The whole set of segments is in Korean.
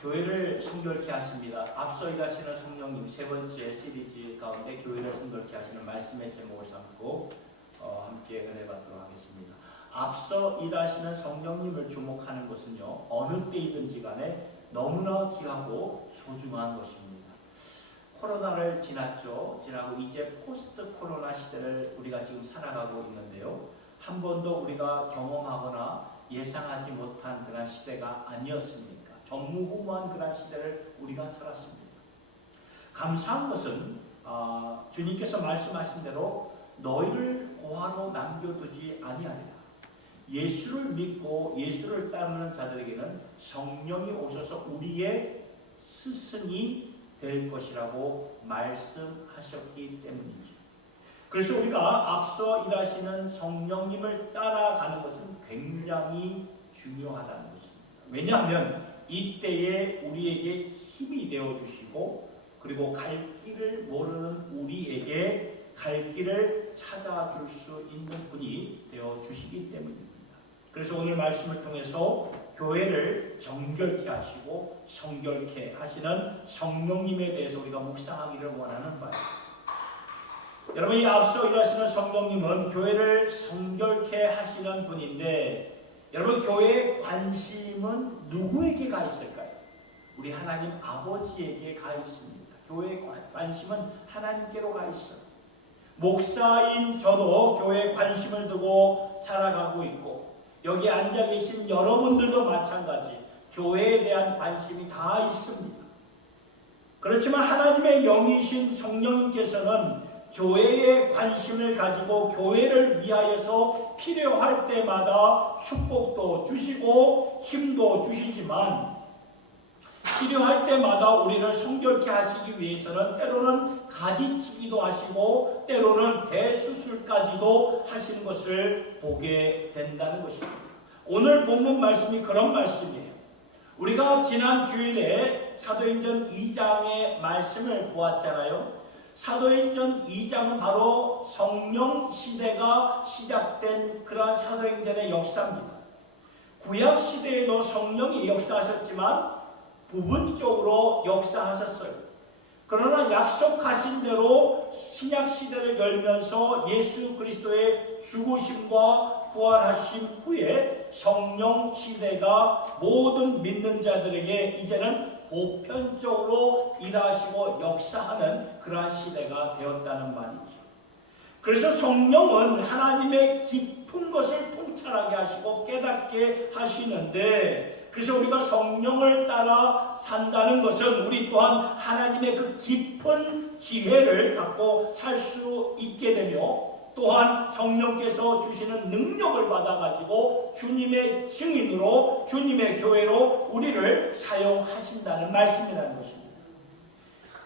교회를 성결케 하십니다. 앞서 일하시는 성령님 세 번째 시리즈 가운데 교회를 성결케 하시는 말씀의 제목을 삼고 함께 은혜 받도록 하겠습니다. 앞서 일하시는 성령님을 주목하는 것은요, 어느 때이든지 간에 너무나 귀하고 소중한 것입니다. 코로나를 지나고 이제 포스트 코로나 시대를 우리가 지금 살아가고 있는데요, 한 번도 우리가 경험하거나 예상하지 못한 그런 시대가 아니었습니까? 전무후무한 그런 시대를 우리가 살았습니다. 감사한 것은 주님께서 말씀하신 대로 너희를 고아로 남겨두지 아니하리라. 예수를 믿고 예수를 따르는 자들에게는 성령이 오셔서 우리의 스승이 될 것이라고 말씀하셨기 때문이죠. 그래서 우리가 앞서 일하시는 성령님을 따라가는 것은 굉장히 중요하다는 것입니다. 왜냐하면 이때에 우리에게 힘이 되어주시고, 그리고 갈 길을 모르는 우리에게 갈 길을 찾아줄 수 있는 분이 되어주시기 때문입니다. 그래서 오늘 말씀을 통해서 교회를 정결케 하시고 성결케 하시는 성령님에 대해서 우리가 묵상하기를 원하는 바입니다. 여러분, 이 앞서 일하시는 성령님은 교회를 성결케 하시는 분인데, 여러분, 교회의 관심은 누구에게 가 있을까요? 우리 하나님 아버지에게 가 있습니다. 교회의 관심은 하나님께로 가 있어요. 목사인 저도 교회에 관심을 두고 살아가고 있고, 여기 앉아 계신 여러분들도 마찬가지 교회에 대한 관심이 다 있습니다. 그렇지만 하나님의 영이신 성령님께서는 교회에 관심을 가지고 교회를 위하여서 필요할 때마다 축복도 주시고 힘도 주시지만, 필요할 때마다 우리를 성결케 하시기 위해서는 때로는 가지치기도 하시고 때로는 대수술까지도 하시는 것을 보게 된다는 것입니다. 오늘 본문 말씀이 그런 말씀이에요. 우리가 지난 주일에 사도행전 2장의 말씀을 보았잖아요. 사도행전 2장은 바로 성령 시대가 시작된 그러한 사도행전의 역사입니다. 구약 시대에도 성령이 역사하셨지만 부분적으로 역사하셨어요. 그러나 약속하신 대로 신약 시대를 열면서 예수 그리스도의 죽으심과 부활하심 후에 성령 시대가 모든 믿는 자들에게 이제는 보편적으로 일하시고 역사하는 그러한 시대가 되었다는 말이죠. 그래서 성령은 하나님의 깊은 것을 통찰하게 하시고 깨닫게 하시는데, 그래서 우리가 성령을 따라 산다는 것은 우리 또한 하나님의 그 깊은 지혜를 갖고 살 수 있게 되며, 또한 성령께서 주시는 능력을 받아가지고 주님의 증인으로, 주님의 교회로 우리를 사용하신다는 말씀이라는 것입니다.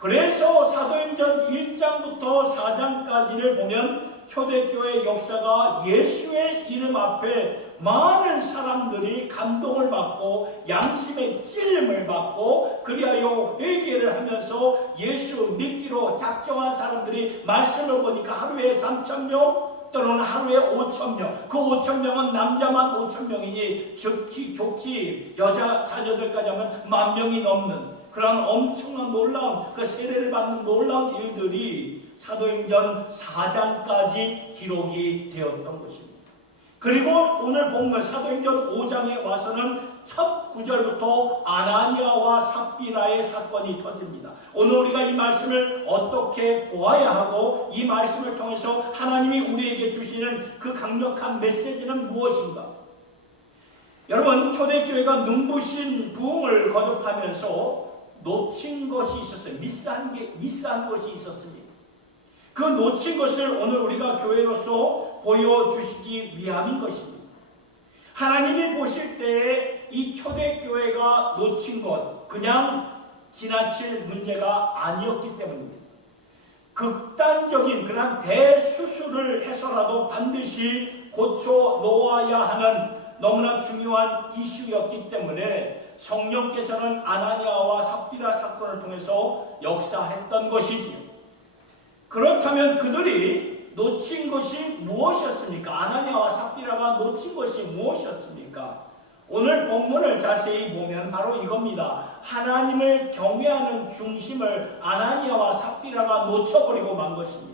그래서 사도행전 1장부터 4장까지를 보면 초대교회 역사가 예수의 이름 앞에 많은 사람들이 감동을 받고 양심의 찔림을 받고 그리하여 회개를 하면서 예수 믿기로 작정한 사람들이 말씀을 보니까 하루에 3,000명 또는 하루에 5,000명, 그 5,000명은 남자만 5,000명이니 좋기 여자 자녀들까지 하면 10,000명이 넘는 그런 엄청난 놀라운 그 세례를 받는 놀라운 일들이 사도행전 4장까지 기록이 되었던 것입니다. 그리고 오늘 본문 사도행전 5장에 와서는 첫 구절부터 아나니아와 삽비라의 사건이 터집니다. 오늘 우리가 이 말씀을 어떻게 보아야 하고 이 말씀을 통해서 하나님이 우리에게 주시는 그 강력한 메시지는 무엇인가? 여러분, 초대교회가 눈부신 부흥을 거듭하면서 놓친 것이 있었어요. 미스한 것이 있었습니다. 그 놓친 것을 오늘 우리가 교회로서 보여주시기 위함인 것입니다. 하나님이 보실 때에 이 초대교회가 놓친 것, 그냥 지나칠 문제가 아니었기 때문입니다. 극단적인 그런 대수술을 해서라도 반드시 고쳐 놓아야 하는 너무나 중요한 이슈였기 때문에 성령께서는 아나니아와 삽비라 사건을 통해서 역사했던 것이지요. 그렇다면 그들이 놓친 것이 무엇이었습니까? 아나니아와 삽비라가 놓친 것이 무엇이었습니까? 오늘 본문을 자세히 보면 바로 이겁니다. 하나님을 경외하는 중심을 아나니아와 삽비라가 놓쳐버리고 만 것입니다.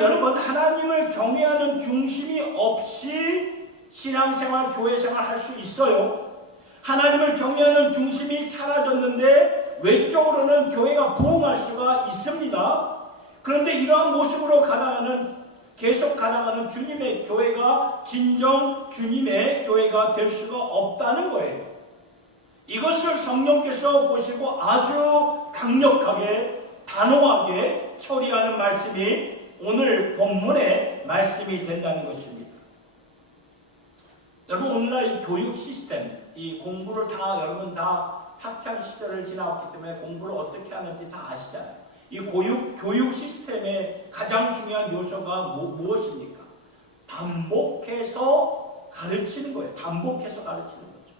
여러분, 하나님을 경외하는 중심이 없이 신앙생활, 교회생활 할 수 있어요. 하나님을 경외하는 중심이 사라졌는데 외적으로는 교회가 부흥할 수가 있습니다. 그런데 이러한 모습으로 계속 가다가는 주님의 교회가 진정 주님의 교회가 될 수가 없다는 거예요. 이것을 성령께서 보시고 아주 강력하게 단호하게 처리하는 말씀이 오늘 본문의 말씀이 된다는 것입니다. 여러분, 오늘날 이 교육 시스템, 이 공부를 여러분 다 학창 시절을 지나왔기 때문에 공부를 어떻게 하는지 다 아시잖아요. 이 교육 시스템의 가장 중요한 요소가 무엇입니까? 반복해서 가르치는 거예요. 반복해서 가르치는 거죠.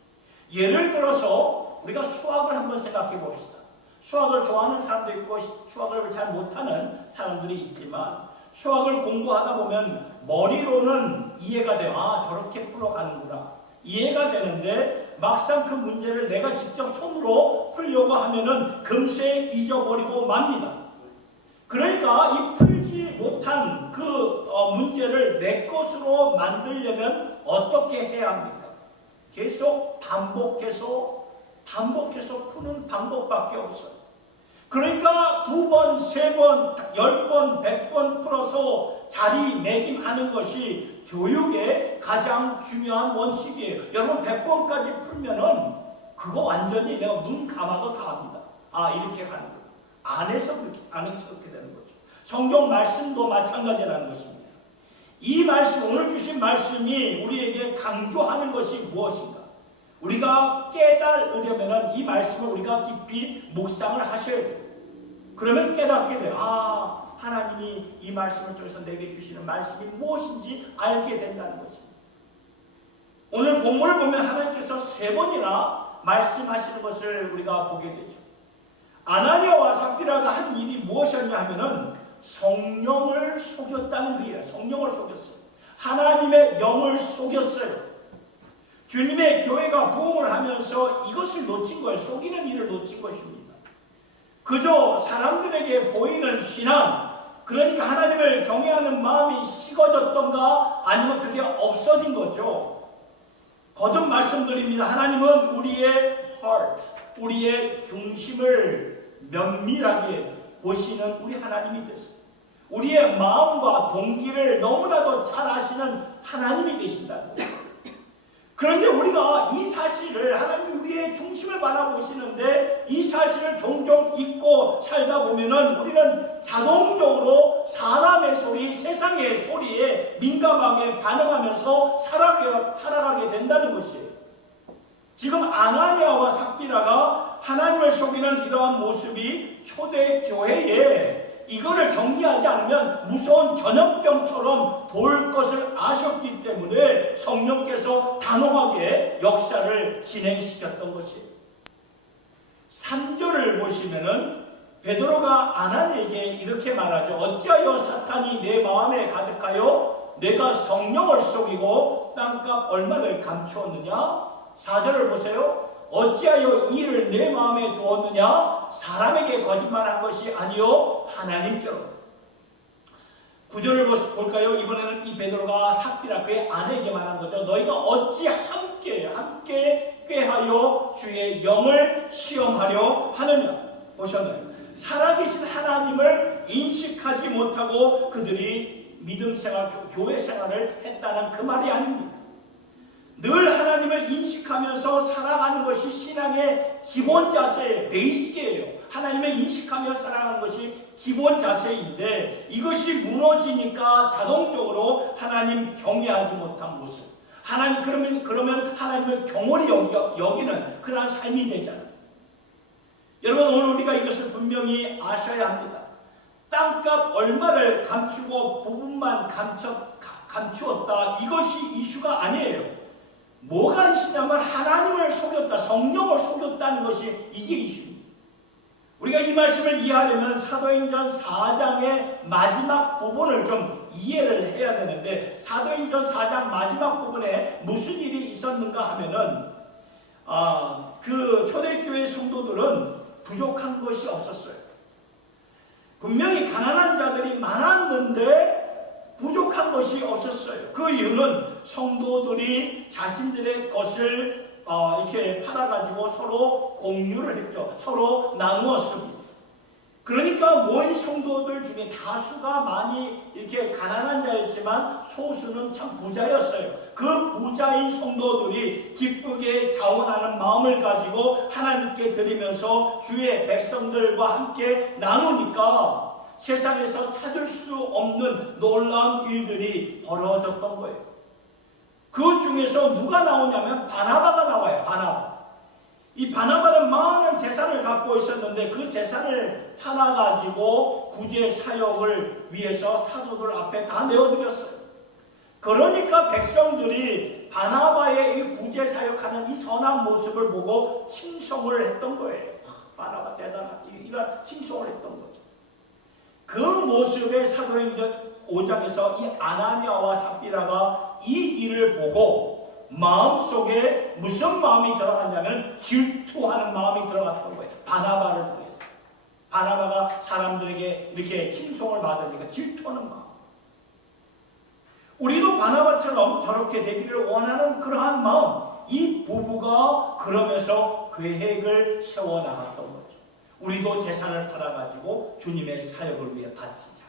예를 들어서 우리가 수학을 한번 생각해 봅시다. 수학을 좋아하는 사람도 있고 수학을 잘 못하는 사람들이 있지만 수학을 공부하다 보면 머리로는 이해가 돼요. 저렇게 풀어가는구나. 이해가 되는데 막상 그 문제를 내가 직접 손으로 풀려고 하면은 금세 잊어버리고 맙니다. 그러니까 이 풀지 못한 그 문제를 내 것으로 만들려면 어떻게 해야 합니까? 계속 반복해서 푸는 방법밖에 없어요. 그러니까 2번, 3번, 10번, 100번 풀어서 자리매김하는 것이 교육의 가장 중요한 원칙이에요. 여러분 100번까지 풀면은 그거 완전히 내가 눈 감아도 다 합니다. 이렇게 가는 거예요. 안에서 그렇게 되는 거죠. 성경 말씀도 마찬가지라는 것입니다. 이 말씀, 오늘 주신 말씀이 우리에게 강조하는 것이 무엇인가? 우리가 깨달으려면 이 말씀을 우리가 깊이 묵상을 하셔야 돼요. 그러면 깨닫게 돼요. 하나님이 이 말씀을 통해서 내게 주시는 말씀이 무엇인지 알게 된다는 것입니다. 오늘 본문을 보면 하나님께서 3번이나 말씀하시는 것을 우리가 보게 되죠. 아나니아와 삽비라가 한 일이 무엇이었냐 하면은 성령을 속였다는 거예요. 성령을 속였어요. 하나님의 영을 속였어요. 주님의 교회가 부흥을 하면서 이것을 놓친 거예요. 속이는 일을 놓친 것입니다. 그저 사람들에게 보이는 신앙, 그러니까 하나님을 경외하는 마음이 식어졌던가 아니면 그게 없어진 거죠. 거듭 말씀드립니다. 하나님은 우리의 heart, 우리의 중심을 면밀하게 보시는 우리 하나님이 되세요. 우리의 마음과 동기를 너무나도 잘 아시는 하나님이 계신다는 거예요. 그런데 우리가 이 사실을, 하나님이 우리의 중심을 바라보시는데 이 사실을 종종 잊고 살다 보면은 우리는 자동적으로 사람의 소리, 세상의 소리에 민감하게 반응하면서 살아가게 된다는 것이에요. 지금 아나니아와 삽비라가 하나님을 속이는 이러한 모습이 초대교회에 이거를 정리하지 않으면 무서운 전염병처럼 돌 것을 아셨기 때문에 성령께서 단호하게 역사를 진행시켰던 것이에요. 3절을 보시면은 베드로가 아나니에게 이렇게 말하죠. 어찌하여 사탄이 내 마음에 가득하여 내가 성령을 속이고 땅값 얼마를 감추었느냐? 4절을 보세요. 어찌하여 이 일을 내 마음에 두었느냐? 사람에게 거짓말한 것이 아니요 하나님께로. 9절을 볼까요? 이번에는 이 베드로가 삽비라 그의 아내에게 말한 거죠. 너희가 어찌 함께 꾀하여 주의 영을 시험하려 하느냐? 보셨나요? 살아계신 하나님을 인식하지 못하고 그들이 믿음 생활, 교회 생활을 했다는 그 말이 아닙니다. 늘 하나님을 인식하면서 살아가는 것이 신앙의 기본 자세예요. 베이스예요. 하나님을 인식하며 살아가는 것이 기본 자세인데 이것이 무너지니까 자동적으로 하나님 경외하지 못한 모습. 그러면 하나님을 경홀히 여기는 그러한 삶이 되잖아요. 여러분, 오늘 우리가 이것을 분명히 아셔야 합니다. 땅값 얼마를 감추고 부분만 감추었다. 이것이 이슈가 아니에요. 뭐가 이슈냐면 하나님을 속였다, 성령을 속였다는 것이 이게 이슈입니다. 우리가 이 말씀을 이해하려면 사도행전 4장의 마지막 부분을 좀 이해를 해야 되는데 사도행전 4장 마지막 부분에 무슨 일이 있었는가 하면은 그 초대교회 성도들은 부족한 것이 없었어요. 분명히 가난한 자들이 많았는데 부족한 것이 없었어요. 그 이유는 성도들이 자신들의 것을 이렇게 팔아가지고 서로 공유를 했죠. 서로 나누었습니다. 그러니까 모인 성도들 중에 다수가 많이 이렇게 가난한 자였지만 소수는 참 부자였어요. 그 부자인 성도들이 기쁘게 자원하는 마음을 가지고 하나님께 드리면서 주의 백성들과 함께 나누니까 세상에서 찾을 수 없는 놀라운 일들이 벌어졌던 거예요. 그 중에서 누가 나오냐면 바나바가 나와요. 바나바. 이 바나바는 많은 재산을 갖고 있었는데 그 재산을 팔아가지고 구제 사역을 위해서 사도들 앞에 다 내어드렸어요. 그러니까 백성들이 바나바의 이 구제 사역하는 이 선한 모습을 보고 칭송을 했던 거예요. 바나바 대단하다. 이런 칭송을 했던 거죠. 그 모습의 사도행전 5장에서 이 아나니아와 삽비라가 이 일을 보고 마음속에 무슨 마음이 들어갔냐면 질투하는 마음이 들어갔던 거예요. 바나바를 통해서. 바나바가 사람들에게 이렇게 칭송을 받으니까 질투하는 마음. 우리도 바나바처럼 저렇게 되기를 원하는 그러한 마음. 이 부부가 그러면서 계획을 세워나갔던 거죠. 우리도 재산을 팔아가지고 주님의 사역을 위해 바치자.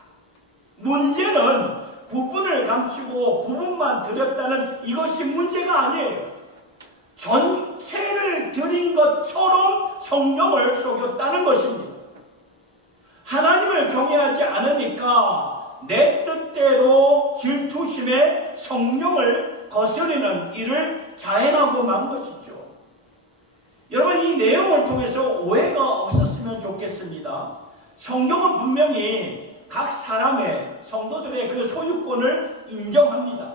문제는 부분을 감추고 부분만 드렸다는 이것이 문제가 아니에요. 전체를 드린 것처럼 성령을 속였다는 것입니다. 하나님을 경외하지 않으니까 내 뜻대로 질투심에 성령을 거스르는 일을 자행하고 만 것이죠. 여러분, 이 내용을 통해서 오해가 없었으면 좋겠습니다. 성경은 분명히 각 사람의 성도들의 그 소유권을 인정합니다.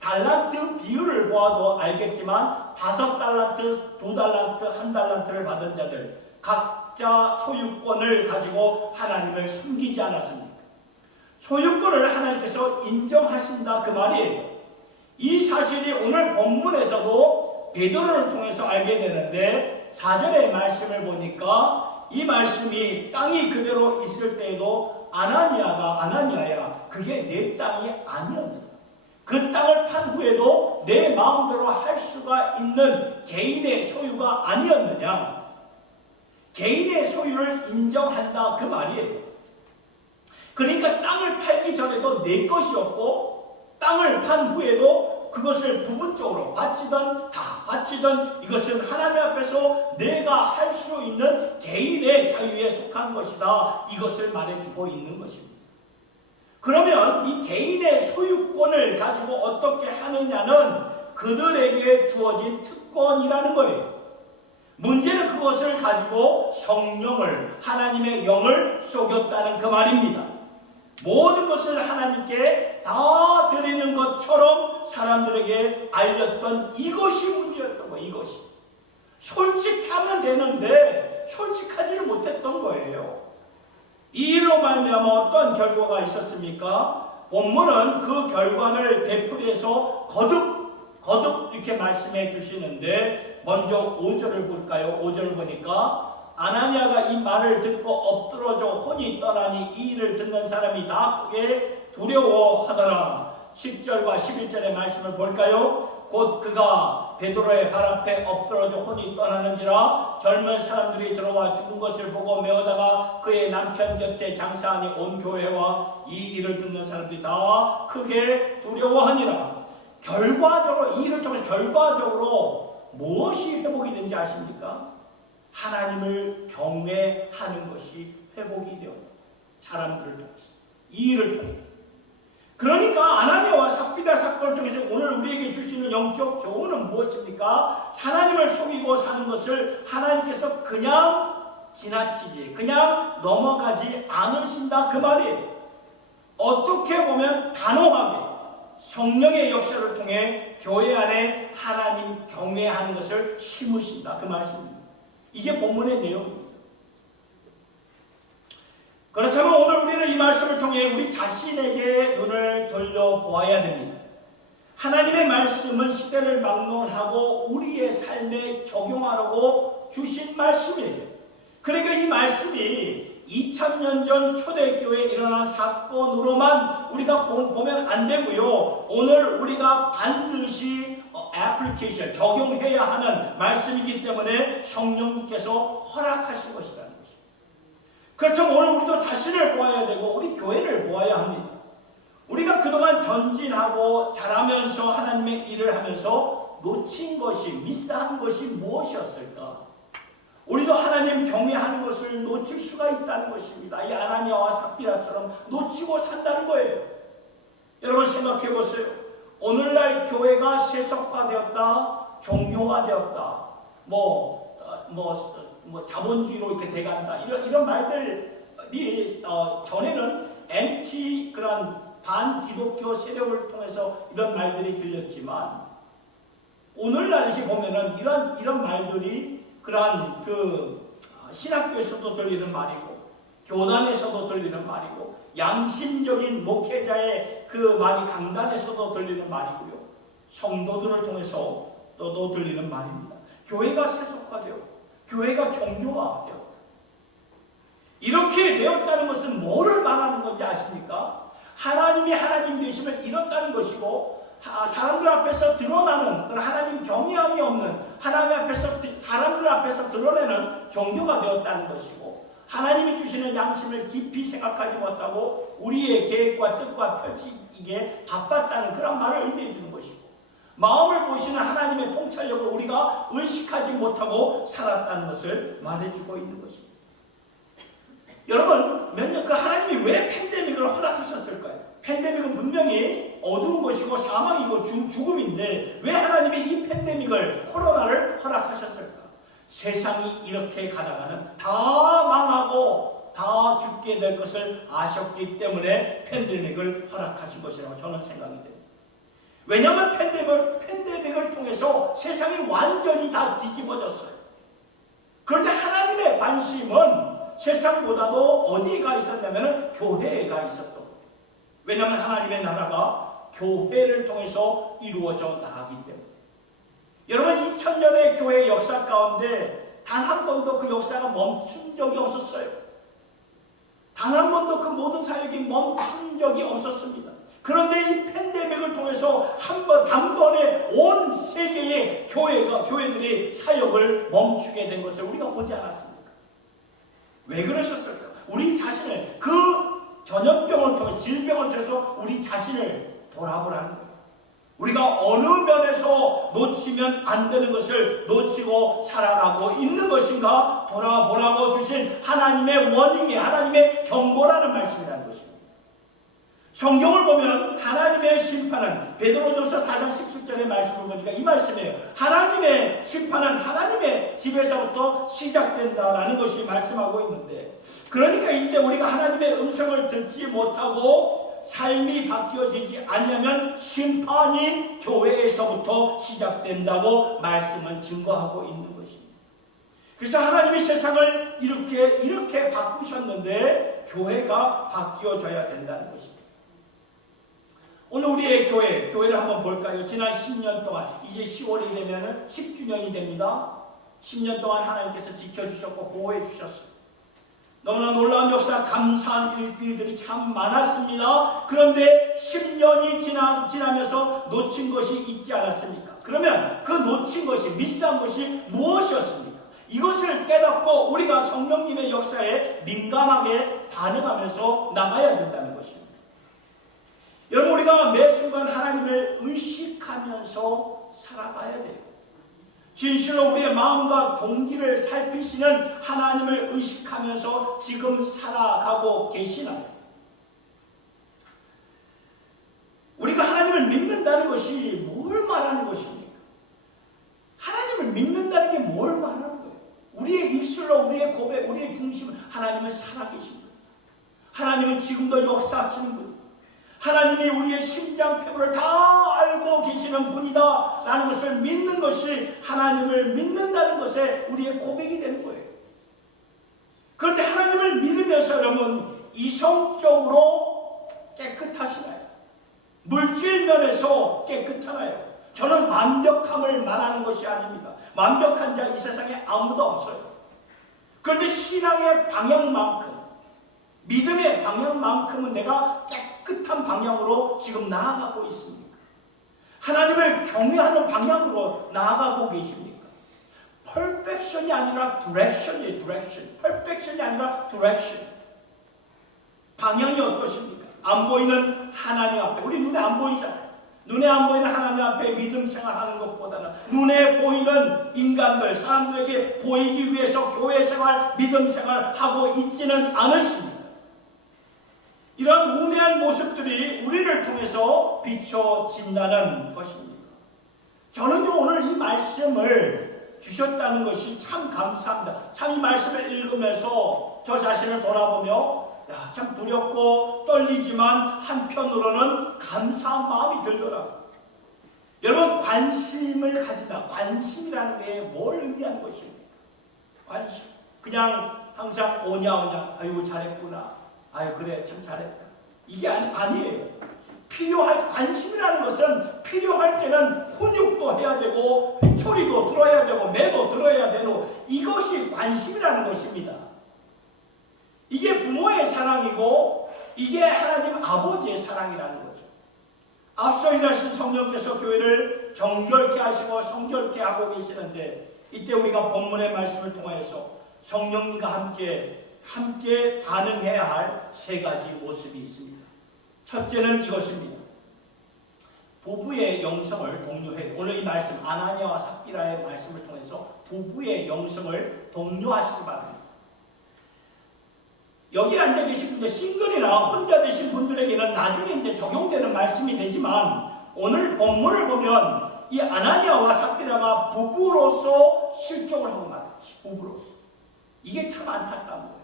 달란트 비율을 보아도 알겠지만 5달란트, 2달란트, 1달란트를 받은 자들 각자 소유권을 가지고 하나님을 섬기지 않았습니까? 소유권을 하나님께서 인정하신다 그 말이에요. 이 사실이 오늘 본문에서도 베드로를 통해서 알게 되는데 4절의 말씀을 보니까 이 말씀이 땅이 그대로 있을 때에도 아나니아야 그게 내 땅이 아니었느냐. 그 땅을 판 후에도 내 마음대로 할 수가 있는 개인의 소유가 아니었느냐. 개인의 소유를 인정한다 그 말이에요. 그러니까 땅을 팔기 전에도 내 것이었고 땅을 판 후에도 그것을 부분적으로 바치던 다 바치던 이것은 하나님 앞에서 내가 할 수 있는 개인의 자유에 속한 것이다. 이것을 말해주고 있는 것입니다. 그러면 이 개인의 소유권을 가지고 어떻게 하느냐는 그들에게 주어진 특권이라는 거예요. 문제는 그것을 가지고 성령을, 하나님의 영을 속였다는 그 말입니다. 모든 것을 하나님께 다 드리는 것처럼 사람들에게 알렸던 이것이 문제였던 거예요. 이것이. 솔직하면 되는데 솔직하지를 못했던 거예요. 이 일로 말미암아 어떤 결과가 있었습니까? 본문은 그 결과를 되풀이해서 거듭 이렇게 말씀해 주시는데 먼저 5절을 볼까요? 5절을 보니까 아나니아가 이 말을 듣고 엎드러져 혼이 떠나니 이 일을 듣는 사람이 다 크게 두려워하더라. 10절과 11절의 말씀을 볼까요? 곧 그가 베드로의 발 앞에 엎드러져 혼이 떠나는지라 젊은 사람들이 들어와 죽은 것을 보고 메어다가 그의 남편 곁에 장사하니 온 교회와 이 일을 듣는 사람들이 다 크게 두려워하니라. 결과적으로 이 일을 통해서 결과적으로 무엇이 회복이 된지 아십니까? 하나님을 경외하는 것이 회복이 되었습니다. 사람들을 통해서. 이 일을 통해. 그러니까 아나니아와 삽비라 사건을 통해서 오늘 우리에게 주시는 영적 교훈은 무엇입니까? 하나님을 속이고 사는 것을 하나님께서 그냥 지나치지, 그냥 넘어가지 않으신다 그 말이에요. 어떻게 보면 단호하게 성령의 역사를 통해 교회 안에 하나님 경외하는 것을 심으신다 그 말씀입니다. 이게 본문의 내용입니다. 그렇다면 오늘 우리는 이 말씀을 통해 우리 자신에게 눈을 돌려보아야 됩니다. 하나님의 말씀은 시대를 막론하고 우리의 삶에 적용하라고 주신 말씀이에요. 그러니까 이 말씀이 2000년 전 초대교회에 일어난 사건으로만 우리가 보면 안 되고요. 오늘 우리가 반드시 애플리케이션, 적용해야 하는 말씀이기 때문에 성령님께서 허락하신 것이라는 것입니다. 그렇다면 오늘 우리도 자신을 보아야 되고 우리 교회를 보아야 합니다. 우리가 그동안 전진하고 자라면서 하나님의 일을 하면서 놓친 것이, 미스한 것이 무엇이었을까? 우리도 하나님 경외하는 것을 놓칠 수가 있다는 것입니다. 이 아나니아와 삽비라처럼 놓치고 산다는 거예요. 여러분 생각해 보세요. 오늘날 교회가 세속화되었다, 종교화되었다, 자본주의로 이렇게 돼간다. 이런 말들이 전에는 엔티 그런 반기독교 세력을 통해서 이런 말들이 들렸지만 오늘날 이렇게 보면은 이런 말들이 그러한 신학교에서도 들리는 말이고 교단에서도 들리는 말이고 양심적인 목회자의 그 말이 강단에서도 들리는 말이고요. 성도들을 통해서 또 들리는 말입니다. 교회가 세속화되었고 교회가 종교화되었고 이렇게 되었다는 것은 뭐를 말하는 건지 아십니까? 하나님이 하나님 되심을 잃었다는 것이고 사람들 앞에서 드러나는 하나님 경외함이 없는 하나님 앞에서 사람들 앞에서 드러내는 종교가 되었다는 것이고 하나님이 주시는 양심을 깊이 생각하지 못하고 우리의 계획과 뜻과 펼치기에 바빴다는 그런 말을 의미해 주는 것이고 마음을 보시는 하나님의 통찰력을 우리가 의식하지 못하고 살았다는 것을 말해주고 있는 것입니다. 여러분 그 하나님이 왜 팬데믹을 허락하셨을까요? 팬데믹은 분명히 어두운 것이고 사망이고 죽음인데 왜 하나님이 이 팬데믹을 코로나를 허락하셨을까? 세상이 이렇게 가다가는 다 망하고 다 죽게 될 것을 아셨기 때문에 팬데믹을 허락하신 것이라고 저는 생각이 됩니다. 왜냐하면 팬데믹을 통해서 세상이 완전히 다 뒤집어졌어요. 그런데 하나님의 관심은 세상보다도 어디가 있었냐면 교회가 있었던 거예요. 왜냐하면 하나님의 나라가 교회를 통해서 이루어져 나가기 때문에. 여러분 2000년의 교회 역사 가운데 단 한 번도 그 역사가 멈춘 적이 없었어요. 단 한 번도 그 모든 사역이 멈춘 적이 없었습니다. 그런데 이 팬데믹을 통해서 단번에 온 세계의 교회들이 사역을 멈추게 된 것을 우리가 보지 않았습니까? 왜 그러셨을까? 우리 자신을 그 전염병을 통해 질병을 통해서 우리 자신을 돌아보라는 거예요. 우리가 어느 면에서 놓치면 안 되는 것을 놓치고 살아가고 있는 것인가 돌아보라고 주신 하나님의 워닝이 하나님의 경고라는 말씀이라는 것입니다. 성경을 보면 하나님의 심판은 베드로전서 4장 17절의 말씀을 보니까 이 말씀이에요. 하나님의 심판은 하나님의 집에서부터 시작된다라는 것이 말씀하고 있는데 그러니까 이때 우리가 하나님의 음성을 듣지 못하고 삶이 바뀌어지지 않으면 심판이 교회에서부터 시작된다고 말씀은 증거하고 있는 것입니다. 그래서 하나님이 세상을 이렇게 바꾸셨는데 교회가 바뀌어져야 된다는 것입니다. 오늘 우리의 교회를 한번 볼까요? 지난 10년 동안 이제 10월이 되면 10주년이 됩니다. 10년 동안 하나님께서 지켜주셨고 보호해 주셨습니다. 너무나 놀라운 역사, 감사한 일들이 참 많았습니다. 그런데 10년이 지나면서 놓친 것이 있지 않았습니까? 그러면 그 놓친 것이, 미스한 것이 무엇이었습니까? 이것을 깨닫고 우리가 성령님의 역사에 민감하게 반응하면서 나가야 된다는 것입니다. 여러분 우리가 매 순간 하나님을 의식하면서 살아가야 돼요. 진실로 우리의 마음과 동기를 살피시는 하나님을 의식하면서 지금 살아가고 계시나요? 우리가 하나님을 믿는다는 것이 뭘 말하는 것입니까? 하나님을 믿는다는 게 뭘 말하는 거예요? 우리의 입술로 우리의 고백, 우리의 중심은 하나님은 살아계신 분. 하나님은 지금도 역사하시는 분. 하나님이 우리의 심장폐부를 다 알고 계시는 분이다 라는 것을 믿는 것이 하나님을 믿는다는 것에 우리의 고백이 되는 거예요. 그런데 하나님을 믿으면서 여러분 이성적으로 깨끗하시나요? 물질 면에서 깨끗하나요? 저는 완벽함을 말하는 것이 아닙니다. 완벽한 자 이 세상에 아무도 없어요. 그런데 신앙의 방향만큼, 믿음의 방향만큼은 내가 깨끗한 방향으로 지금 나아가고 있습니까? 하나님을 경외하는 방향으로 나아가고 계십니까? 퍼펙션이 아니라 디렉션이에요. 디렉션. 퍼펙션이 아니라 디렉션. 방향이 어떠십니까? 안 보이는 하나님 앞에, 우리 눈에 안 보이잖아요. 눈에 안 보이는 하나님 앞에 믿음 생활하는 것보다는 눈에 보이는 인간들, 사람들에게 보이기 위해서 교회 생활, 믿음 생활하고 있지는 않으십니다. 이런 우매한 모습들이 우리를 통해서 비춰진다는 것입니다. 저는요, 오늘 이 말씀을 주셨다는 것이 참 감사합니다. 참 이 말씀을 읽으면서 저 자신을 돌아보며 참 두렵고 떨리지만 한편으로는 감사한 마음이 들더라고요. 여러분, 관심을 가진다. 관심이라는 게 뭘 의미하는 것입니까? 관심. 그냥 항상 오냐 아이고 잘했구나. 아유 그래 참 잘했다. 이게 아니에요. 필요할 관심이라는 것은 필요할 때는 훈육도 해야 되고 회초리도 들어야 되고 매도 들어야 되고 이것이 관심이라는 것입니다. 이게 부모의 사랑이고 이게 하나님 아버지의 사랑이라는 거죠. 앞서 일하신 성령께서 교회를 정결케 하시고 성결케 하고 계시는데 이때 우리가 본문의 말씀을 통하여서 성령님과 함께 반응해야 할 세 가지 모습이 있습니다. 첫째는 이것입니다. 부부의 영성을 독려해야 돼요. 오늘 이 말씀 아나니아와 삽비라의 말씀을 통해서 부부의 영성을 독려하시기 바랍니다. 여기 앉아 계신 분들, 싱글이나 혼자 되신 분들에게는 나중에 이제 적용되는 말씀이 되지만 오늘 본문을 보면 이 아나니아와 삽비라가 부부로서 실족을 하고 말해요. 부부로서. 이게 참 안타까운 거예요.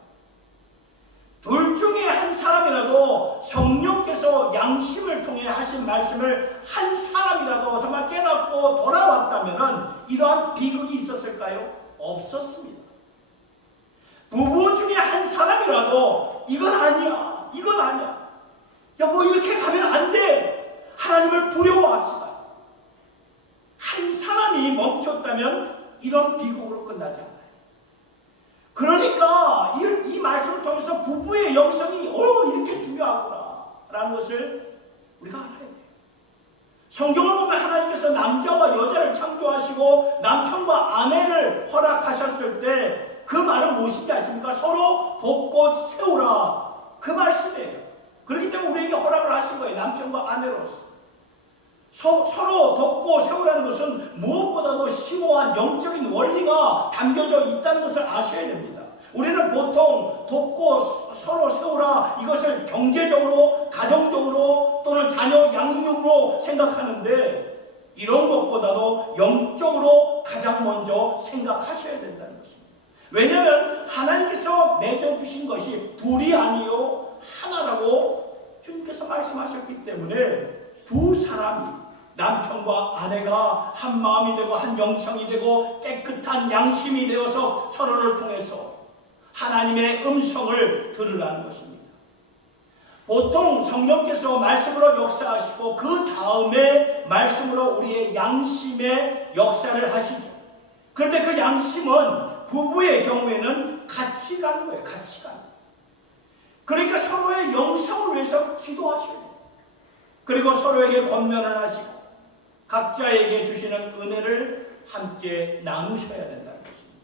둘 중에 한 사람이라도 성령께서 양심을 통해 하신 말씀을 한 사람이라도 정말 깨닫고 돌아왔다면 이러한 비극이 있었을까요? 없었습니다. 부부 중에 한 사람이라도 이건 아니야. 여보 이렇게 가면 안 돼. 하나님을 두려워합시다. 한 사람이 멈췄다면 이런 비극으로 끝나지 않아요. 그러니까 이 말씀을 통해서 부부의 영성이 이렇게 중요하구나 라는 것을 우리가 알아야 돼요. 성경을 보면 하나님께서 남자와 여자를 창조하시고 남편과 아내를 허락하셨을 때 그 말은 무엇인지 아십니까? 서로 돕고 세우라. 그 말씀이에요. 그렇기 때문에 우리에게 허락을 하신 거예요. 남편과 아내로서. 서로 돕고 세우라는 것은 무엇보다도 심오한 영적인 원리가 담겨져 있다는 것을 아셔야 됩니다. 우리는 보통 돕고 서로 세우라 이것을 경제적으로, 가정적으로 또는 자녀 양육으로 생각하는데 이런 것보다도 영적으로 가장 먼저 생각하셔야 된다는 것입니다. 왜냐하면 하나님께서 맺어주신 것이 둘이 아니요 하나라고 주님께서 말씀하셨기 때문에 두 사람이 남편과 아내가 한 마음이 되고 한 영성이 되고 깨끗한 양심이 되어서 서로를 통해서 하나님의 음성을 들으라는 것입니다. 보통 성령께서 말씀으로 역사하시고 그 다음에 말씀으로 우리의 양심의 역사를 하시죠. 그런데 그 양심은 부부의 경우에는 같이 가는 거예요. 같이 가는 거예요. 그러니까 서로의 영성을 위해서 기도하셔야 돼요. 그리고 서로에게 권면을 하시고 각자에게 주시는 은혜를 함께 나누셔야 된다는 것입니다.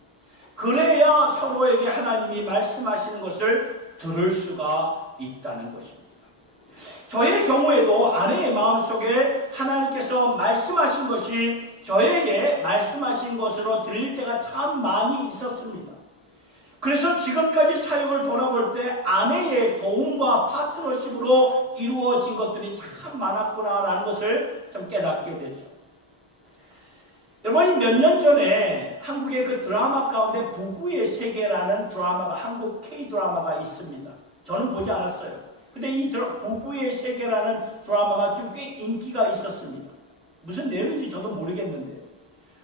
그래야 서로에게 하나님이 말씀하시는 것을 들을 수가 있다는 것입니다. 저의 경우에도 아내의 마음속에 하나님께서 말씀하신 것이 저에게 말씀하신 것으로 들릴 때가 참 많이 있었습니다. 그래서 지금까지 사역을 돌아볼 때 아내의 도움과 파트너십으로 이루어진 것들이 참 많았구나라는 것을 좀 깨닫게 되죠. 여러분, 몇 년 전에 한국의 그 드라마 가운데 부부의 세계라는 드라마가, 한국 K-드라마가 있습니다. 저는 보지 않았어요. 근데 이 부부의 세계라는 드라마가 좀 꽤 인기가 있었습니다. 무슨 내용인지 저도 모르겠는데.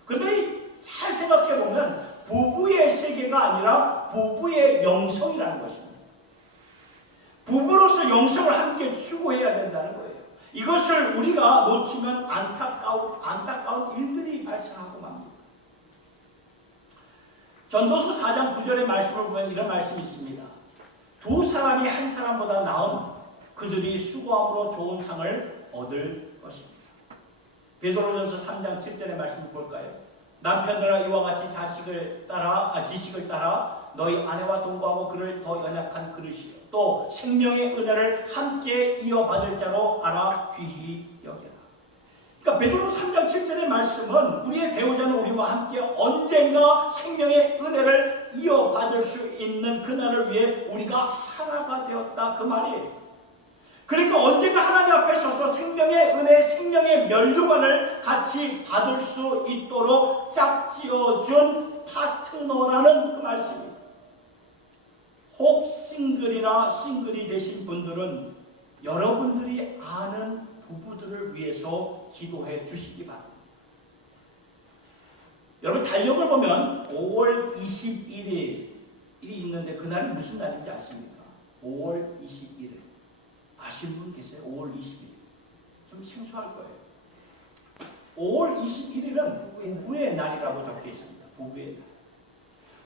그런데 잘 생각해보면 부부의 세계가 아니라 부부의 영성이라는 것입니다. 부부로서 영성을 함께 추구해야 된다는 거예요. 이것을 우리가 놓치면 안타까운 일들이 발생하고 맙니다. 전도서 4장 9절의 말씀을 보면 이런 말씀이 있습니다. 두 사람이 한 사람보다 나은 그들이 수고함으로 좋은 상을 얻을 것입니다. 베드로전서 3장 7절의 말씀을 볼까요? 남편들아 이와 같이 지식을 따라 너희 아내와 동거하고 그를 더 연약한 그릇이요 또 생명의 은혜를 함께 이어받을 자로 알아 귀히 여겨라. 그러니까 베드로 3장 7절의 말씀은 우리의 배우자는 우리와 함께 언젠가 생명의 은혜를 이어받을 수 있는 그날을 위해 우리가 하나가 되었다 그 말이에요. 그러니까 언젠가 하나님 앞에 서서 생명의 은혜, 생명의 면류관을 같이 받을 수 있도록 짝지어준 파트너라는 그 말씀입니다. 혹 싱글이 되신 분들은 여러분들이 아는 부부들을 위해서 기도해 주시기 바랍니다. 여러분 달력을 보면 5월 21일이 있는데 그날이 무슨 날인지 아십니까? 5월 21일. 아시는 분 계세요? 5월 21일. 좀 생소할 거예요. 5월 21일은 부부의 날이라고 적혀 있습니다. 부부의 날.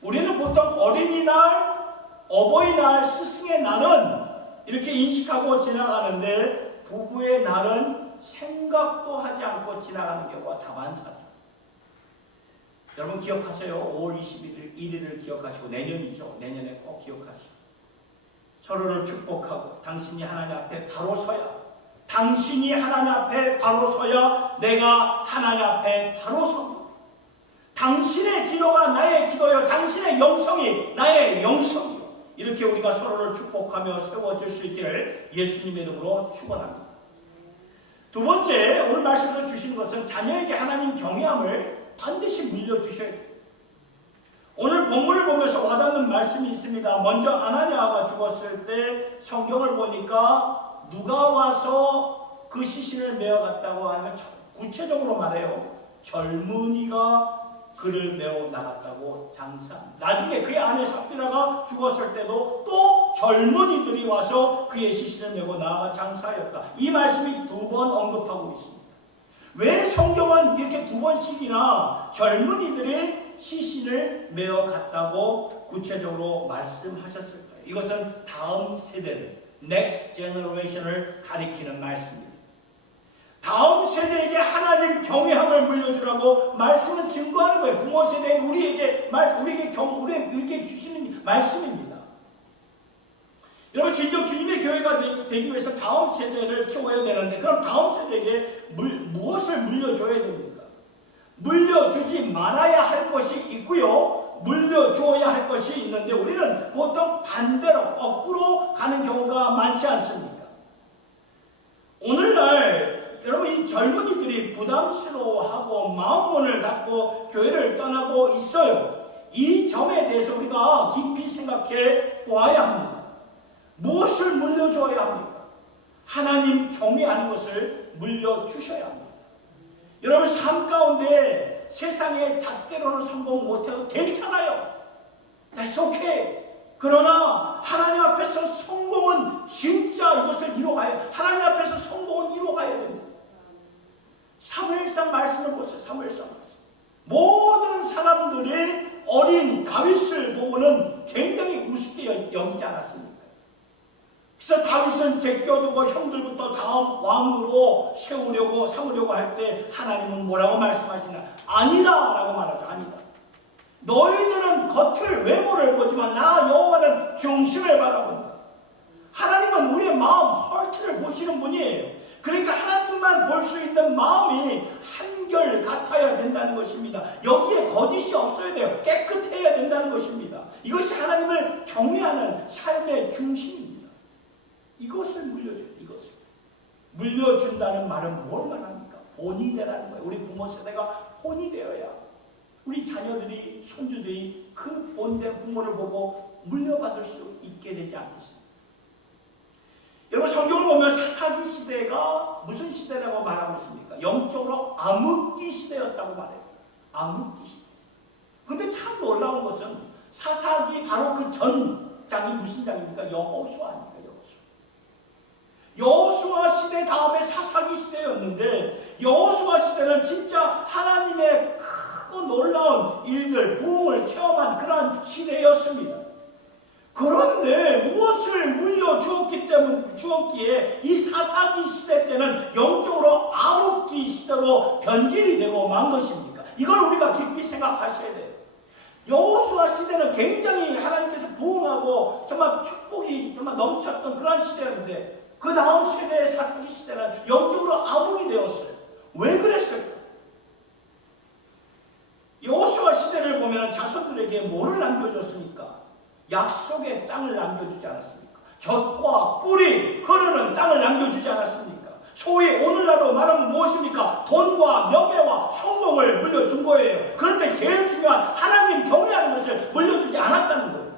우리는 보통 어린이날, 어버이날, 스승의 날은 이렇게 인식하고 지나가는데 부부의 날은 생각도 하지 않고 지나가는 경우가 다반사죠. 여러분 기억하세요. 5월 21일을 기억하시고 내년이죠. 내년에 꼭 기억하시고 서로를 축복하고 당신이 하나님 앞에 바로 서야 내가 하나님 앞에 바로 섭니다. 당신의 기도가 나의 기도요 당신의 영성이 나의 영성이요 이렇게 우리가 서로를 축복하며 세워질 수 있기를 예수님의 이름으로 축원합니다. 두 번째 오늘 말씀으로 주시는 것은 자녀에게 하나님 경외함을 반드시 물려주셔야 돼요. 오늘 본문을 보면서 와닿는 말씀이 있습니다. 먼저 아나니아가 죽었을 때 성경을 보니까 누가 와서 그 시신을 메어갔다고 하면 구체적으로 말해요. 젊은이가 그를 메어 나갔다고 장사합니다. 나중에 그의 아내 삽비라가 죽었을 때도 또 젊은이들이 와서 그의 시신을 메고 나아가 장사하였다. 이 말씀이 두 번 언급하고 있습니다. 왜 성경은 이렇게 두 번씩이나 젊은이들이 시신을 메어 갔다고 구체적으로 말씀하셨을까요? 이것은 다음 세대를, next generation을 가리키는 말씀입니다. 다음 세대에게 하나님 경외함을 물려주라고 말씀은 증거하는 거예요. 부모 세대는 우리에게 주시는 말씀입니다. 여러분 진정 주님의 교회가 되기 위해서 다음 세대를 키워야 되는데 그럼 다음 세대에게 무엇을 물려줘야 됩니까? 물려주지 말아야 할 것이 있고요. 물려주어야 할 것이 있는데 우리는 보통 반대로 거꾸로 가는 경우가 많지 않습니까? 오늘날 여러분 이 젊은이들이 부담스러워하고 마음문을 닫고 교회를 떠나고 있어요. 이 점에 대해서 우리가 깊이 생각해 보아야 합니다. 무엇을 물려줘야 합니까? 하나님 경외하는 것을 물려주셔야 합니다. 여러분 삶 가운데 세상에 잣대로는 성공 못해도 괜찮아요. That's okay. 그러나 하나님 앞에서 성공은 진짜 이것을 이루어가야 하나님 앞에서 성공은 이루어가야 됩니다. 사무엘상 말씀을 보세요. 사무엘상 말씀. 모든 사람들이 어린 다윗을 보고는 굉장히 우습게 여기지 않았습니까? 그래서 다윗은 제껴두고 형들부터 다음 왕으로 삼으려고 할 때 하나님은 뭐라고 말씀하시나? 아니다 라고 말하죠. 아니다. 너희들은 겉을 외모를 보지만 나 여호와는 중심을 바라본다. 하나님은 우리의 마음, 헐트를 보시는 분이에요. 그러니까 하나님만 볼 수 있는 마음이 한결 같아야 된다는 것입니다. 여기에 거짓이 없어야 돼요. 깨끗해야 된다는 것입니다. 이것이 하나님을 경외하는 삶의 중심입니다. 이것을 물려줘요. 이것을. 물려준다는 말은 뭘 말합니까? 본이 되라는 거예요. 우리 부모 세대가 본이 되어야 우리 자녀들이, 손주들이 그 본된 부모를 보고 물려받을 수 있게 되지 않겠습니까? 여러분 성경을 보면 사사기 시대가 무슨 시대라고 말하고 있습니까? 영적으로 암흑기 시대였다고 말해요. 암흑기 시대. 근데 참 놀라운 것은 사사기 바로 그 전 장이 무슨 장입니까? 여호수아입니다. 여호수아 시대 다음에 사사기 시대였는데, 여호수아 시대는 진짜 하나님의 크고 놀라운 일들, 부흥을 체험한 그러한 시대였습니다. 그런데 무엇을 주었기에 이 사사기 시대 때는 영적으로 암흑기 시대로 변질이 되고 만 것입니까? 이걸 우리가 깊이 생각하셔야 돼요. 여호수아 시대는 굉장히 하나님께서 부흥하고 정말 축복이 정말 넘쳤던 그런 시대였는데, 그 다음 세대의 사사기 시대는 영적으로 암흑이 되었어요. 왜 그랬을까? 여호수아 시대를 보면 자손들에게 뭐를 남겨줬습니까? 약속의 땅을 남겨주지 않았습니까? 젖과 꿀이 흐르는 땅을 남겨주지 않았습니까? 소위 오늘날로 말하면 무엇입니까? 돈과 명예와 성공을 물려준 거예요. 그런데 제일 중요한 하나님 경외하는 것을 물려주지 않았다는 거예요.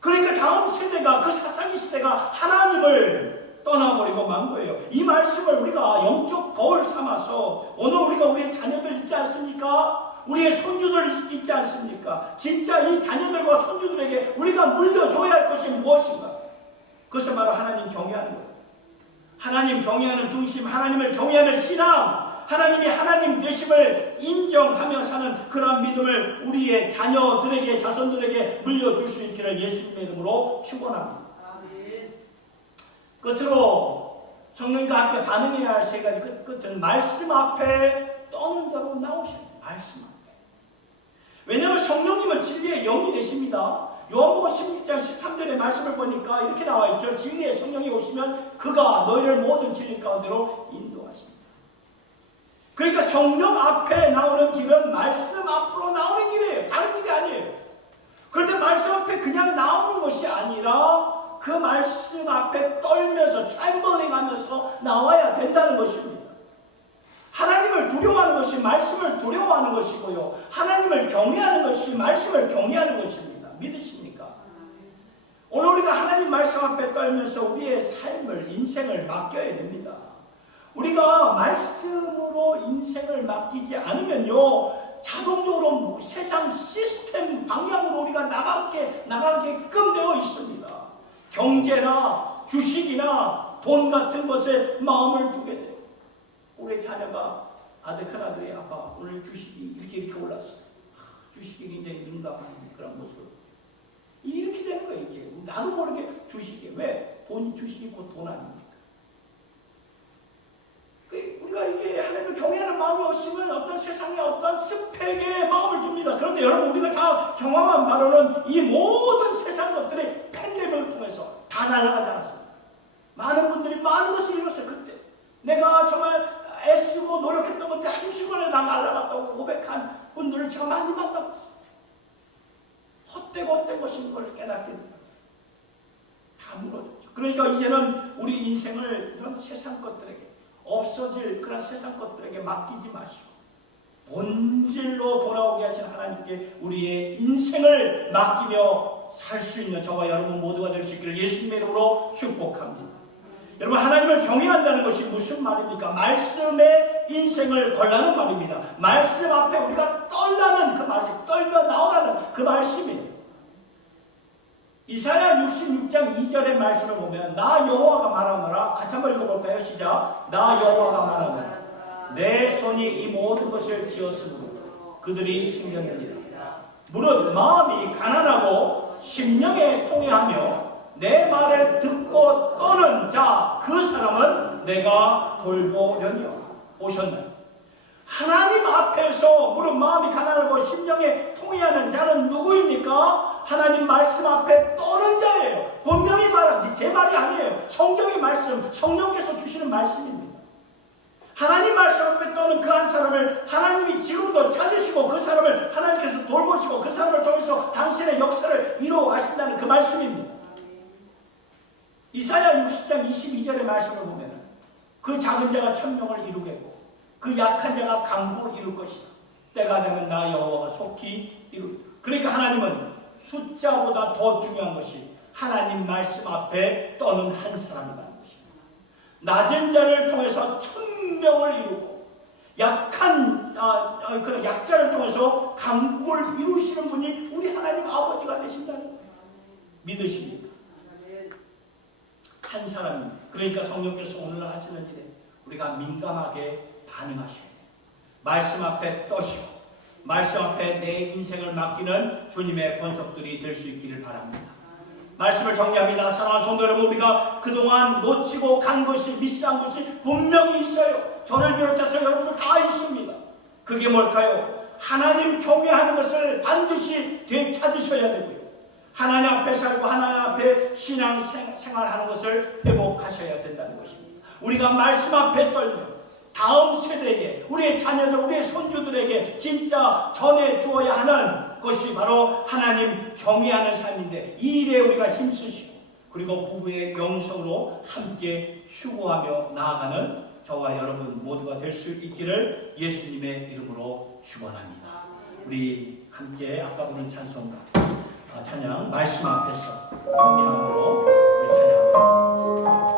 그러니까 다음 세대가, 그 사사기 시대가 하나님을 떠나버리고 만 거예요. 이 말씀을 우리가 영적 거울 삼아서 오늘 우리가 우리의 자녀들 있지 않습니까? 우리의 손주들 있지 않습니까? 진짜 이 자녀들과 손주들에게 우리가 물려줘야 할 것이 무엇인가? 그것은 바로 하나님 경외하는 거예요. 하나님 경외하는 중심, 하나님을 경외하는 신앙, 하나님이 하나님 되심을 인정하며 사는 그러한 믿음을 우리의 자녀들에게, 자손들에게 물려줄 수 있기를 예수님의 이름으로 축원합니다. 끝으로 성령님과 함께 반응해야 할 세 가지 끝은 말씀 앞에 떠는 대로 나오셔야 돼요. 말씀 앞에. 왜냐하면 성령님은 진리의 영이 되십니다. 요한복음 16장 13절의 말씀을 보니까 이렇게 나와 있죠. 진리의 성령이 오시면 그가 너희를 모든 진리 가운데로 인도하십니다. 그러니까 성령 앞에 나오는 길은 말씀 앞으로 나오는 길이에요. 다른 길이 아니에요. 그런데 말씀 앞에 그냥 나오는 것이 아니라 그 말씀 앞에 떨면서 트렘블링 하면서 나와야 된다는 것입니다. 하나님을 두려워하는 것이 말씀을 두려워하는 것이고요. 하나님을 경외하는 것이 말씀을 경외하는 것입니다. 믿으십니까? 오늘 우리가 하나님 말씀 앞에 떨면서 우리의 삶을, 인생을 맡겨야 됩니다. 우리가 말씀으로 인생을 맡기지 않으면요, 자동적으로 세상 시스템 방향으로 우리가 나가게끔 되어 있습니다. 경제나 주식이나 돈 같은 것에 마음을 두게 돼요. 우리 자녀가 큰아들이 아빠 오늘 주식이 이렇게 올랐어요. 주식이 굉장히 민감한 그런 모습. 이렇게 되는 거예요. 이게 나도 모르게 주식이 왜 주식이 곧 돈 아닙니까? 우리가 이게 하나님을 경외하는 마음이 없으면 어떤 세상에 어떤 스펙에 마음을 둡니다. 그런데 여러분 우리가 다 경험한 바로는 이 모든 세상 것들이 팬데믹을 통해서 다 날아가지 않았습니다. 많은 분들이 많은 것을 이뤘어요. 그때 내가 정말 애쓰고 노력했던 것들 한순간에 다 날아갔다고 고백한 분들을 제가 많이 만나봤어요. 헛된 것인 걸 깨닫게 됩니다. 다 무너졌죠. 그러니까 이제는 우리 인생을 이런 세상 것들에게, 없어질 그런 세상 것들에게 맡기지 마시고 본질로 돌아오게 하신 하나님께 우리의 인생을 맡기며 살 수 있는 저와 여러분 모두가 될 수 있기를 예수님의 이름으로 축복합니다. 여러분 하나님을 경외한다는 것이 무슨 말입니까? 말씀에 인생을 걸라는 말입니다. 말씀 앞에 우리가 떨라는 그 말씀, 떨며 나오라는 그 말씀이에요. 이사야 66장 2절의 말씀을 보면 나 여호와가 말하노라. 같이 한번 읽어볼까요? 시작. 나 여호와가 말하노라. 내 손이 이 모든 것을 지었으므로 그들이 생겼느니라. 무릇 마음이 가난하고 심령에 통회하며 내 말을 듣고 떠는 자 그 사람은 내가 돌보려니와. 보셨나요? 하나님 앞에서 무릇 마음이 가난하고 심령에 통회하는 자는 누구입니까? 하나님 말씀 앞에 떠는 자예요. 분명히 말합니다. 제 말이 아니에요. 성경의 말씀, 성령께서 주시는 말씀입니다. 하나님 말씀 앞에 떠는 그 한 사람을 하나님이 지금도 찾으시고 그 사람을 하나님께서 돌보시고 그 사람을 통해서 당신의 역사를 이루어 가신다는 그 말씀입니다. 이사야 60장 22절의 말씀을 보면 그 작은 자가 천명을 이루겠고 그 약한 자가 강국을 이룰 것이다. 때가 되면 나 여호와가 속히 이루리라. 그러니까 하나님은 숫자보다 더 중요한 것이 하나님 말씀 앞에 떠는 한 사람이라는 것입니다. 낮은 자를 통해서 천명을 이루고 그런 약자를 통해서 강국을 이루시는 분이 우리 하나님 아버지가 되신다는 거예요. 믿으십니까? 한 사람입니다. 그러니까 성령께서 오늘 하시는 일에 우리가 민감하게 반응하셔야 돼요. 말씀 앞에 떠시고 말씀 앞에 내 인생을 맡기는 주님의 권속들이 될 수 있기를 바랍니다. 말씀을 정리합니다. 사랑하는 성도 여러분, 우리가 그동안 놓치고 간 것이, 미스한 것이 분명히 있어요. 저를 비롯해서 여러분도 다 있습니다. 그게 뭘까요? 하나님 경외하는 것을 반드시 되찾으셔야 되고요. 하나님 앞에 살고 하나님 앞에 신앙 생활하는 것을 회복하셔야 된다는 것입니다. 우리가 말씀 앞에 떨면 다음 세대에게, 우리의 자녀들, 우리의 손주들에게 진짜 전해 주어야 하는 것이 바로 하나님 경외하는 삶인데, 이 일에 우리가 힘쓰시고 그리고 부부의 영성으로 함께 추구하며 나아가는 저와 여러분 모두가 될 수 있기를 예수님의 이름으로 축원합니다. 우리 함께 아까 부른 찬송가 찬양 말씀 앞에서 경외함으로 우리 찬양합니다.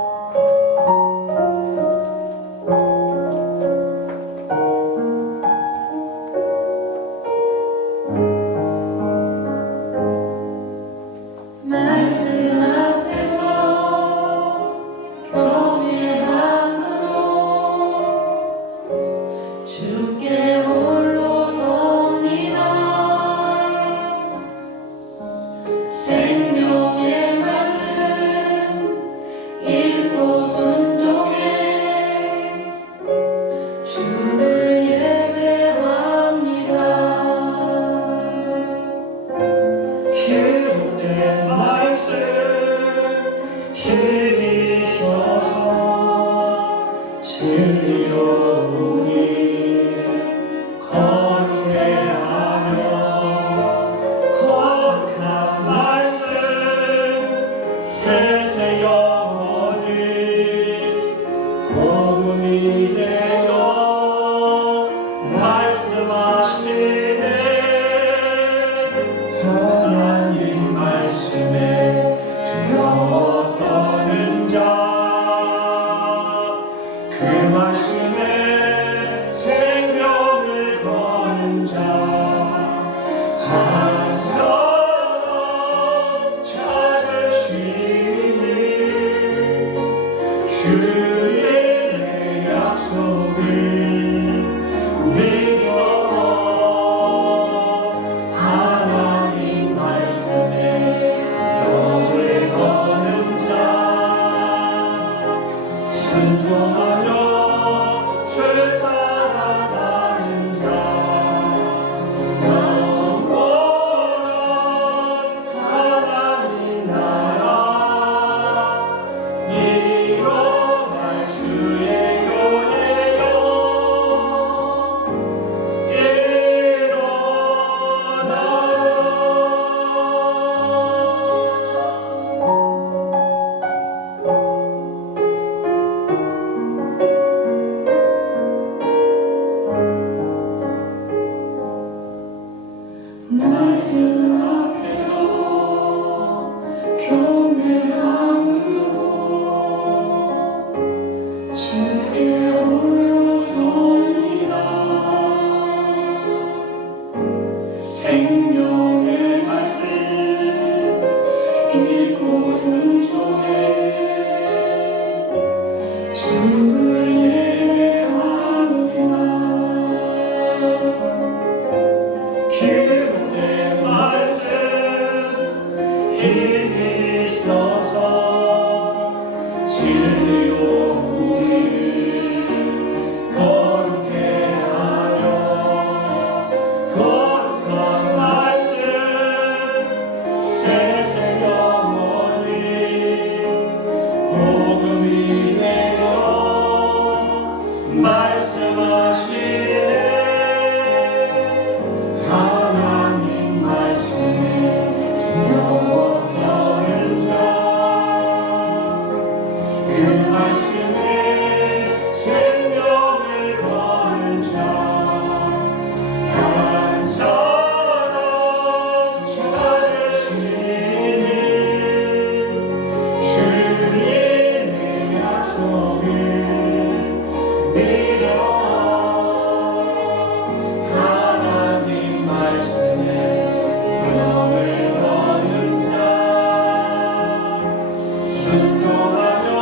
순종하며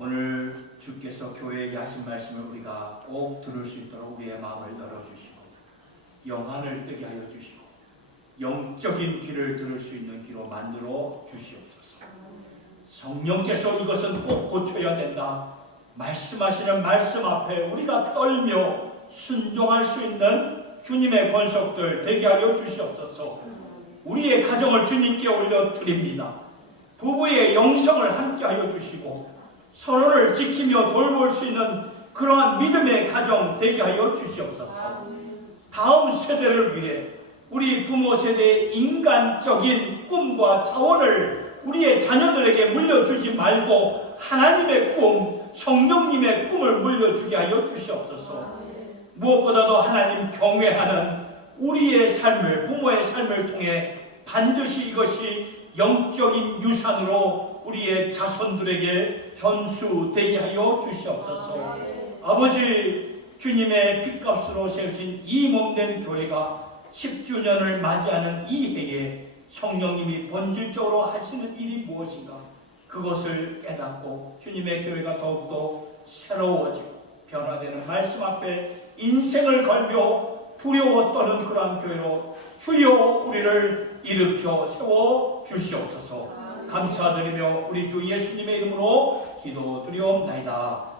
오늘 주께서 교회에게 하신 말씀을 우리가 꼭 들을 수 있도록 우리의 마음을 열어주시고 영안을 뜨게 하여 주시고 영적인 귀를 들을 수 있는 귀로 만들어 주시옵소서. 성령께서 이것은 꼭 고쳐야 된다 말씀하시는 말씀 앞에 우리가 떨며 순종할 수 있는 주님의 권속들 되게 하여 주시옵소서. 우리의 가정을 주님께 올려드립니다. 부부의 영성을 함께 하여 주시고 서로를 지키며 돌볼 수 있는 그러한 믿음의 가정 되게 하여 주시옵소서. 다음 세대를 위해 우리 부모 세대의 인간적인 꿈과 자원을 우리의 자녀들에게 물려주지 말고 하나님의 꿈, 성령님의 꿈을 물려주게 하여 주시옵소서. 무엇보다도 하나님 경외하는 우리의 삶을, 부모의 삶을 통해 반드시 이것이 영적인 유산으로 우리의 자손들에게 전수되게 하여 주시옵소서. 아버지, 주님의 핏값으로 세우신 이 몸된 교회가 10주년을 맞이하는 이 해에 성령님이 본질적으로 하시는 일이 무엇인가 그것을 깨닫고 주님의 교회가 더욱더 새로워지고 변화되는 말씀 앞에 인생을 걸며 두려워 떠는 그러한 교회로 주여 우리를 일으켜 세워 주시옵소서. 감사드리며 우리 주 예수님의 이름으로 기도드리옵나이다.